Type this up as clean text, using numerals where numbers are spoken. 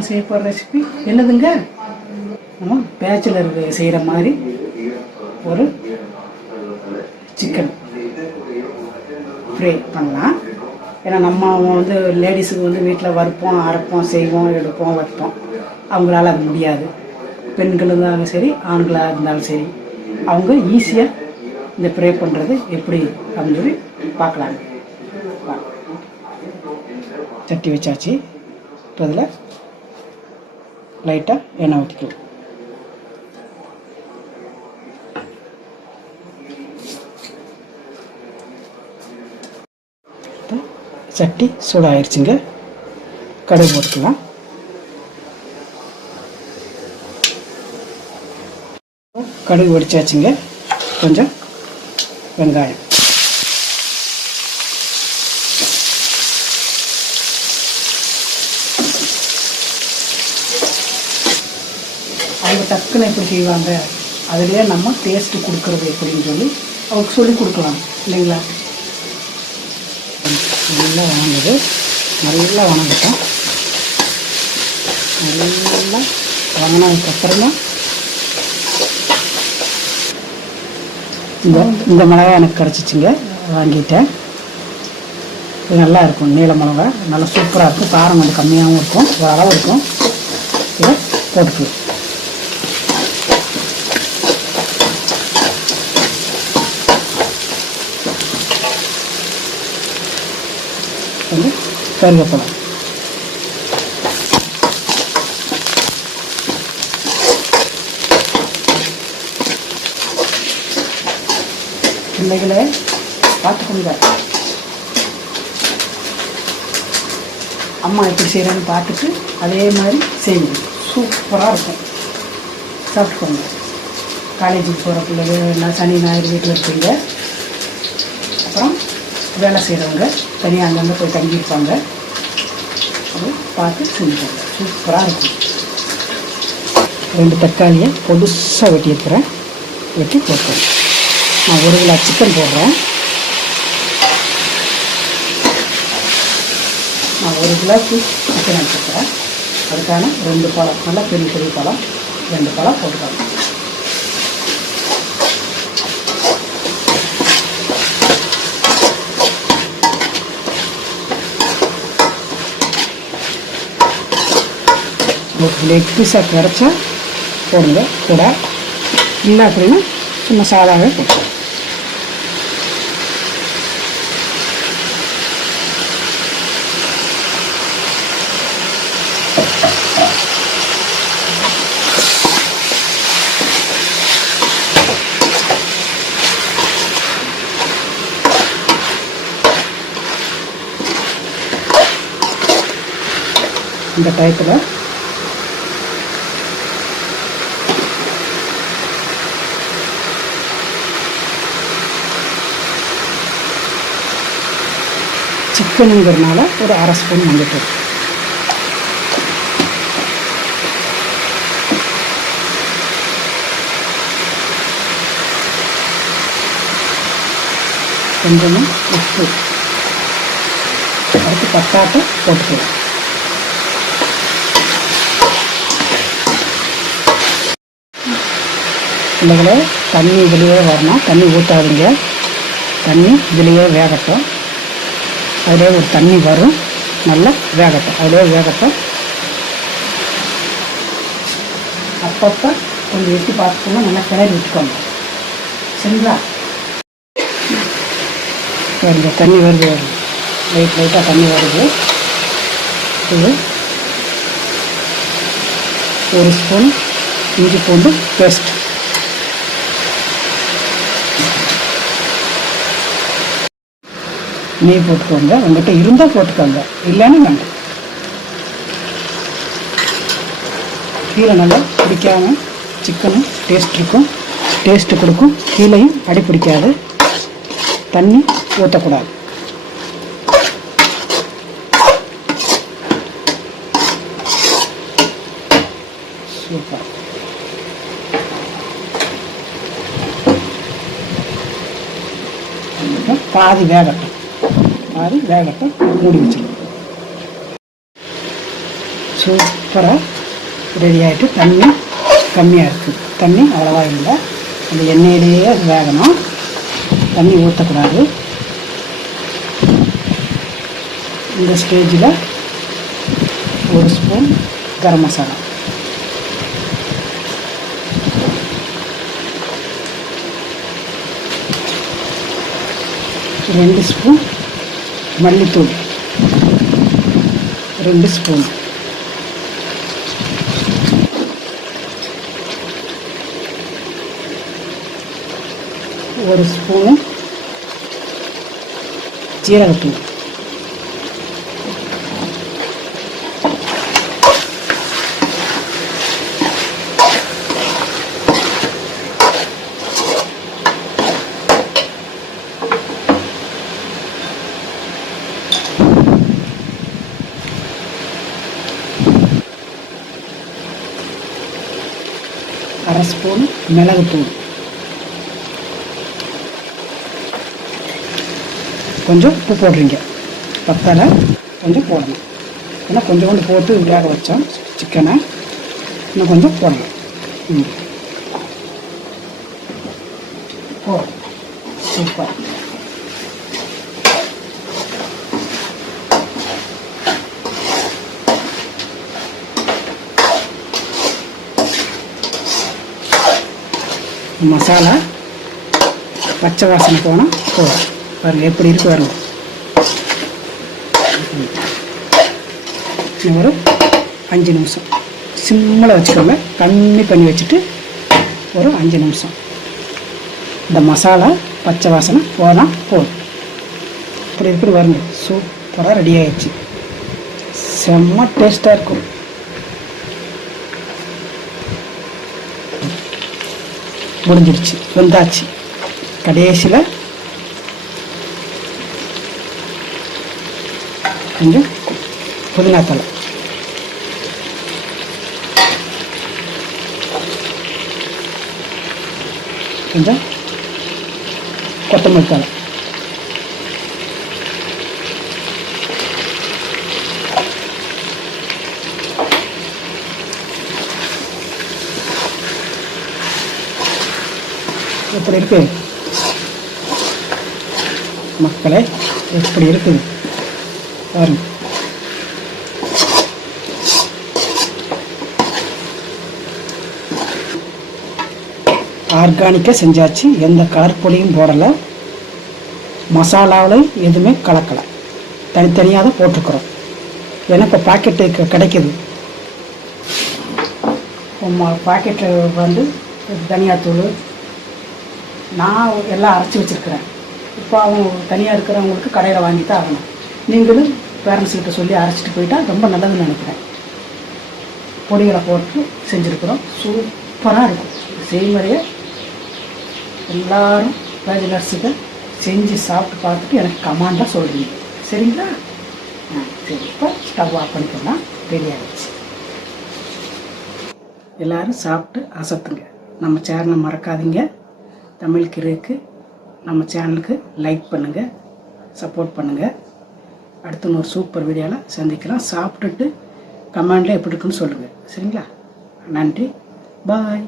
நம்ம செய்ய போகிற ரெசிபி என்னதுங்க? நம்ம பேச்சுலர் செய்கிற மாதிரி ஒரு சிக்கன் ஃப்ரை பண்ணலாம். ஏன்னா நம்ம வந்து லேடிஸுக்கு வந்து வீட்டில் வறுப்போம், அரைப்போம், செய்வோம், எடுப்போம், வைப்போம். அவங்களால அது முடியாது. பெண்கள் இருந்தாலும் சரி, ஆண்களாக இருந்தாலும் சரி, அவங்க ஈஸியாக இந்த ஃப்ரை பண்ணுறது எப்படி அப்படின்னு சொல்லி பார்க்கலாங்க. சட்டி வச்சாச்சு. இப்போ அதில் லைட்டாக எண்ணெய் ஊற்றிக்குவோம். சட்டி சூடாகிடுச்சுங்க. கடுகு போட்டுக்கலாம். கடுகு வெடிச்சாச்சுங்க. கொஞ்சம் வெங்காயம், அவங்க டக்குன்னு எப்படி செய்வாங்க, அதுலேயே நம்ம டேஸ்ட்டு கொடுக்குறது எப்படின்னு சொல்லி அவங்களுக்கு சொல்லி கொடுக்கலாம் இல்லைங்களா? நல்லா வணங்குது. நல்லா வணங்கட்டும். நல்லா வணங்கினதுக்கப்புறமா இந்த மிளகா எனக்கு கிடச்சிச்சிங்க, வாங்கிட்டேன். இது நல்லா இருக்கும். நீல மிளகா நல்லா சூப்பராக இருக்கும். காரம் கொஞ்சம் கம்மியாகவும் இருக்கும், ஓரளவு இருக்கும். இதை போட்டுக்குவோம். கொஞ்சம் கருவேப்பிலை, பிள்ளைகளை பார்த்துக்கோங்க. அம்மா எப்படி செய்கிறேன்னு பார்த்துட்டு அதே மாதிரி செய்யுங்க. சூப்பராக இருக்கும். சாப்பிட்டுக்கோங்க. காலேஜுக்கு போகிற பிள்ளைங்க எல்லாம் சனி ஞாயிறு வீட்டில் இருப்பீங்க. அப்புறம் வேலை செய்கிறவங்க தனியாக அங்கங்கே போய் தங்கியிருப்பாங்க. அது பார்த்து செஞ்சுக்கோங்க. சூப்பராக இருக்கும். 2 தக்காளியை பொடுசாக வெட்டியிருக்கிறேன். வெட்டி போட்டுறேன். நான் 1 கிலோ சிக்கன் போடுறேன். நான் 1 கிலோக்கு சிக்கன் எடுத்துக்கிறேன். அதுக்கான 2 பழம், நல்லா பெரிய பெரிய பழம் 2 பழம் போட்டுக்கலாம். உங்களுக்கு லெக் பீஸாக கிடச்சா போடுங்க கூட, இல்லை அப்படின்னா சும்மா சாதாவே போடுங்க. இந்த டயத்தில் சிக்கனுங்கிறதுனால ஒரு 1/2 ஸ்பூன் மஞ்சள், கொஞ்சமாக உப்பு, அடுத்து பட்டாட்டை போட்டுக்கலாம். பிள்ளைகளை தண்ணி இதிலேயே வரணும். தண்ணி ஊற்றாதீங்க. தண்ணி இதிலேயே வேகட்டும். அதிலே ஒரு தண்ணி வரும். நல்லா வேகட்டும். அதிலே வேகட்டும். அப்பப்போ கொஞ்சம் எட்டி பார்த்துக்கோங்க. நல்லா கிளறி விட்டுக்கோங்க. சரிங்களா? இந்த தண்ணி வருது, லைட்டாக தண்ணி வருது. இது 1 ஸ்பூன் இஞ்சி பூண்டு பேஸ்ட், நெய் போட்டுக்கோங்க. உங்கள்கிட்ட இருந்தால் போட்டுக்கோங்க, இல்லைன்னு வேண்டாம். கீழே நல்லா பிடிக்காமல் சிக்கனும் டேஸ்ட் இருக்கும், டேஸ்ட்டு கொடுக்கும். கீழையும் அடி பிடிக்காது. தண்ணி ஊற்றக்கூடாது. சூப்பர். பாதி வேகட்டும், மூடி வச்சிடும். சூப்பராக ரெடி ஆகிட்டு தண்ணி கம்மியாக இருக்குது. தண்ணி அவ்வளோவா இல்லை, அந்த எண்ணெயிலேயே அது வேகணும், தண்ணி ஊற்றக்கூடாது. இந்த ஸ்டேஜில் 1 ஸ்பூன் கரம் மசாலா, 2 ஸ்பூன் மல்லித்தூள், 2 ஸ்பூன், 1 ஸ்பூனு ஜீரகத்தூள், 1/2 ஸ்பூன் மிளகுத்தூள், கொஞ்சம் உப்பு போடுறீங்க, பத்தலை கொஞ்சம் போடணும். ஏன்னா கொஞ்சோண்டு போட்டு வேக வச்சோம் சிக்கனை, இன்னும் கொஞ்சம் போடலாம். போதும், சூப்பர். மசாலா பச்சை வாசனை போனால் போதும். பாருங்கள் எப்படி இருக்கு வரணும். ஒரு 5 நிமிஷம் சிம்மில் வச்சுக்கோங்க, கம்மி பண்ணி வச்சுட்டு ஒரு 5 நிமிஷம் இந்த மசாலா பச்சை வாசனை போனால் போதும். இப்படி இப்படி வருங்க, சூப்பராக ரெடி ஆகிடுச்சு, செம்ம டேஸ்ட்டாக இருக்கும். முடிஞ்சிடுச்சு, வெந்தாச்சு. கடைசியில் கொஞ்சம் புதினா தழை, கொஞ்சம் கொத்தமல்லி தழை, எப்படி இருக்கு மக்களே, எப்படி இருக்குது பாருங்க. ஆர்கானிக்காக செஞ்சாச்சு, எந்த கலர் பொடியும் போடலை, மசாலாவில் எதுவுமே கலக்கலை, தனித்தனியாக தான் போட்டிருக்கிறோம். ஏன்னா இப்போ பாக்கெட்டு கிடைக்கிது, பாக்கெட்டு வந்து தனியாத்தூள் நான் எல்லாம் அரைச்சி வச்சுருக்கிறேன். இப்போ அவங்க தனியாக இருக்கிறவங்களுக்கு கடையில் வாங்கி தான் ஆகணும். நீங்களும் பேரண்ட்ஸ்கிட்ட சொல்லி அரைச்சிட்டு போயிட்டால் ரொம்ப நல்லதுன்னு நினைக்கிறேன். பொடிகளை போட்டு செஞ்சுருக்குறோம், சூப்பராக இருக்கும். செய்முறையை எல்லோரும் பேச்சுலர்ஸுக்கு செஞ்சு சாப்பிட்டு பார்த்துட்டு எனக்கு கமாண்டாக சொல்கிறீங்க, சரிங்களா? சரி, இப்போ ஸ்டவ் ஆஃப் பண்ணிக்கலாம், ரெடி ஆகிடுச்சு. எல்லோரும் சாப்பிட்டு அசத்துங்க. நம்ம சேனலை மறக்காதீங்க. தமிழ் கிரேக்கு நம்ம சேனலுக்கு லைக் பண்ணுங்கள், சப்போர்ட் பண்ணுங்கள். அடுத்து ஒரு சூப்பர் வீடியோவில் சந்திக்கலாம். சாப்பிட்டுட்டு கமெண்டில் எப்படி இருக்குன்னு சொல்லுங்கள், சரிங்களா? நன்றி, பாய்.